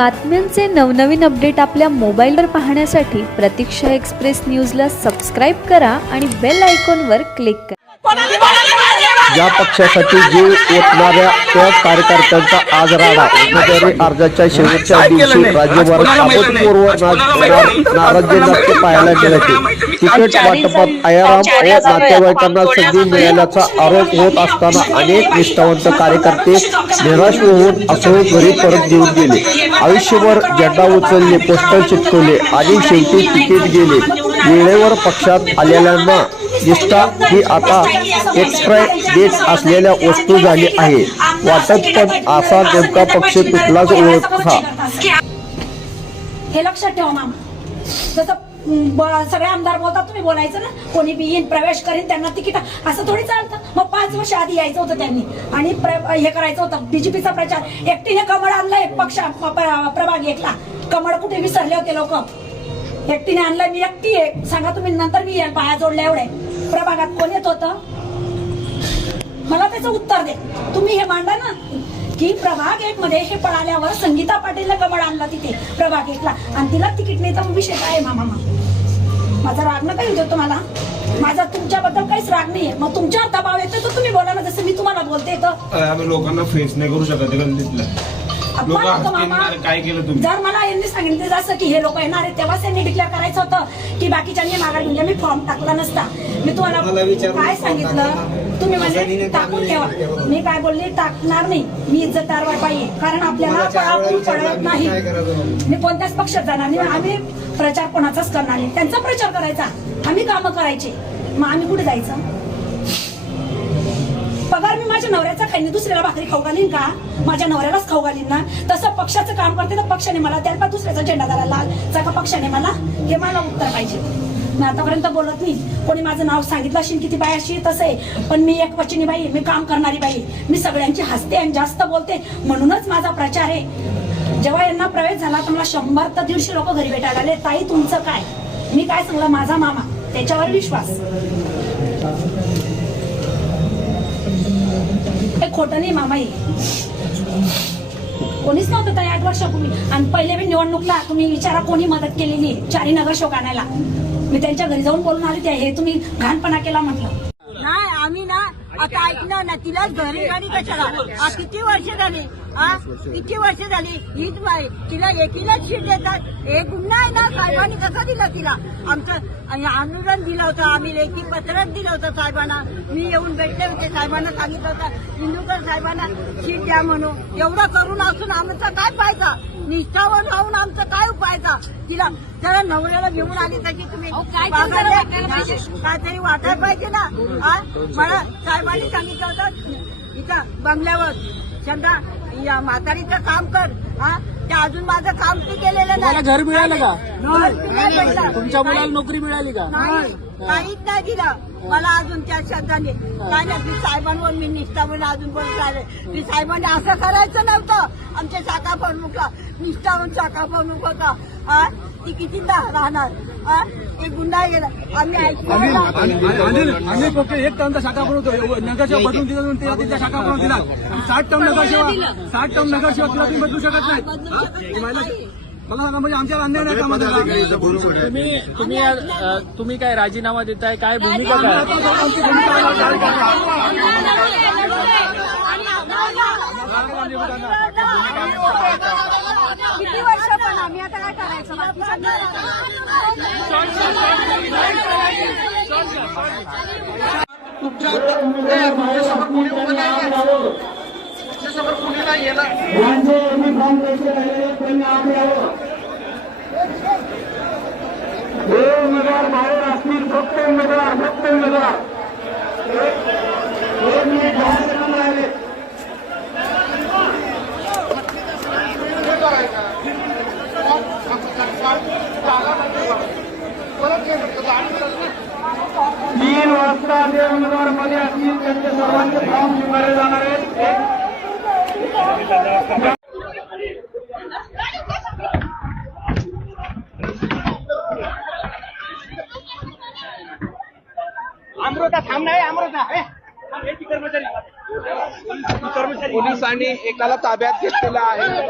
बातम्यांचे नवनवीन अपडेट आपल्या मोबाईलवर पाहण्यासाठी प्रतीक्षा एक्सप्रेस न्यूजला सबस्क्राईब करा आणि बेल आयकॉनवर क्लिक करा। ज्या पक्षासाठी जीव ओतणाऱ्या त्या कार्यकर्त्यांचा आज राडा। उमेदवारी अर्जाच्या शेवटच्या दिवशी राज्यभर अभूतपूर्व नाराजी पाहायला मिळते। तिकीट वाटपात आयाराम व नातेवाईकांना संधी मिळाल्याचा आरोप होत असताना अनेक निष्ठावंत कार्यकर्ते निराश होऊन असो घरी परत घेऊन गेले। आयुष्यभर झेंडा उचलले, पोस्टर चिटकवले आणि शेवटी तिकीट गेले। वेळेवर पक्षात आलेल्यांना निष्ठा ही आता एक्सपायरी डेट असलेल्या वस्तू झाली आहे। वाटत पण असा नेमका पक्ष कुठलाच ओळखा हे लक्षात ठेवा मामा। जसं सगळे आमदार बोलतात तुम्ही बोलायचं ना, कोणी बी येईन प्रवेश करीन त्यांना तिकीट, असं थोडी चालतं। मग 5 वर्ष आधी यायचं होतं त्यांनी आणि हे करायचं होतं बीजेपीचा प्रचार। एकटीने कमळ आणलाय पक्ष प्रभाग एकला, कमळ कुठे विसरले होते लोक, एकटीने आणलाय। मी एकटी आहे, सांगा तुम्ही, नंतर मी येईल पाया जोडल्या एवढे प्रभागात कोण येत होतं मला त्याचं उत्तर दे तुम्ही। हे मांडा ना की प्रभाग 1 मध्ये हे पळाल्यावर संगीता पाटीलला कमळ आणला तिथे प्रभाग 1ला आणि तिला तिकीट नाही, तर विषय काय मामा? माझा राग नका येऊ देतो मला, माझा तुमच्याबद्दल काहीच राग नाहीये। मग तुमच्यावर दबाव येतो तर तुम्ही बोला ना, जसं मी तुम्हाला बोलते तर आम्ही लोकांना फेस नाही करू शकत गल्लीतल्या काय केलं तुम्ही? जर मला यांनी सांगितलं जसं की हे लोक येणार आहेत तेव्हाच यांनी डिक्लेअर करायचं होतं की बाकीच्यांनी माघार घेऊन मी फॉर्म टाकला नसता। मी तुम्हाला काय सांगितलं, तुम्ही म्हणजे टाकून ठेवा। मी काय बोलली, टाकणार नाही। मी इज्जतदार बाई आहे, कारण आपल्याला पळापळी पडत नाही। मी कोणत्याच पक्षात जाणार नाही, आम्ही प्रचार कोणाचाच करणार नाही। त्यांचा प्रचार करायचा, आम्ही कामं करायचे। मग आम्ही कुठे जायचं? पगार मी माझ्या नवऱ्याचा खाईन, दुसऱ्याला भाकरी खाऊ घालीन का? माझ्या नवऱ्यालाच खाऊ घालीन ना। तसं पक्षाचं काम करते तर पक्षाने मला त्याला दुसऱ्याचा झेंडा धरायला का पक्षाने मला, हे मला उत्तर पाहिजे। मी आतापर्यंत बोलत नाही, कोणी माझं नाव सांगितलं असेल किती बाई अशी तसं आहे, पण मी एक वचनी बाई, मी काम करणारी बाई, मी सगळ्यांची हसते आणि जास्त बोलते, म्हणूनच माझा प्रचार आहे। जेव्हा यांना प्रवेश झाला तर मला 100 ते 150 लोक घरी भेटायला आले। ताई तुमचं काय? मी काय सांगलं, माझा मामा, त्याच्यावर विश्वास। खोटं नाही मामाई, कोणीच नव्हतं ताई 8 वर्षापूर्वी। आणि पहिले मी निवडणुकीला तुम्ही विचारा कोणी मदत केलेली, 4 नगरसेवक आणायला मी त्यांच्या घरी जाऊन बोलून आले, ते हे तुम्ही घाणपणा केला म्हटलं नाही। आम्ही ना आता ऐकलं ना, तिला घरी गाडी कशाला? किती वर्ष झाली, किती वर्ष झाली हीच बाई, तिला एकीलाच शीट देतात। हे गुन्हा आहे ना, साहेबांनी कसा दिला तिला? आमचं आंदोलन दिलं होतं, आम्ही लेखी पत्रच दिलं होतं साहेबांना। मी येऊन भेटले होते, साहेबांना सांगितलं होतं इंदुकर साहेबांना शीट द्या म्हणून। एवढं करून असून आमचा काय फायदा? निष्ठावान राहून आमचं काय उपायचा? तिला जरा नवऱ्याला घेऊन आली तशी तुम्ही काहीतरी वाटायला पाहिजे ना। मला साहेबांनी सांगितलं होतं इथं बंगल्यावर चंदा या म्हातारीचं काम कर, ते अजून माझं काम ते केलेलं नाही। घर मिळालं का? नाही। तुमच्या मुलाला नोकरी मिळाली का? नाही, काहीच नाही दिलं मला अजून त्या शब्दाने। काय नाही, मी साहेबांवर मी निष्ठावून अजून बोलत आहे। मी साहेबांनी असं करायचं नव्हतं आमच्या शाखा प्रमुखला, निष्ठावून शाखा प्रमुख होता, ती किती राहणार? एक गुन्हा गेला आम्ही आम्ही फक्त 1 टर्मचा शाखा बनवतो, नगरसेवक बदलून दिला, तिथल्या शाखा बनवून दिला। 60 टर्म नगरसेवक, 60 टर्म नगरसेवक तिला तुम्ही बदलू शकत नाही। मला सांगा, म्हणजे आमच्यावर अन्याय नाही का? तुम्ही काय राजीनामा देताय, काय भूमिका काय? किती वर्ष पण आम्ही आता काय करायचं? उमेदवार बाहेर असतील, फक्त उमेदवार तीन वाजता जे उमेदवार मध्ये असतील त्यांचे सर्वांचे फॉर्म स्वीकारले जाणार आहेत। अमृता थांब नाही, अमृता पोलिसांनी एकाला ताब्यात घेतलेलं आहे।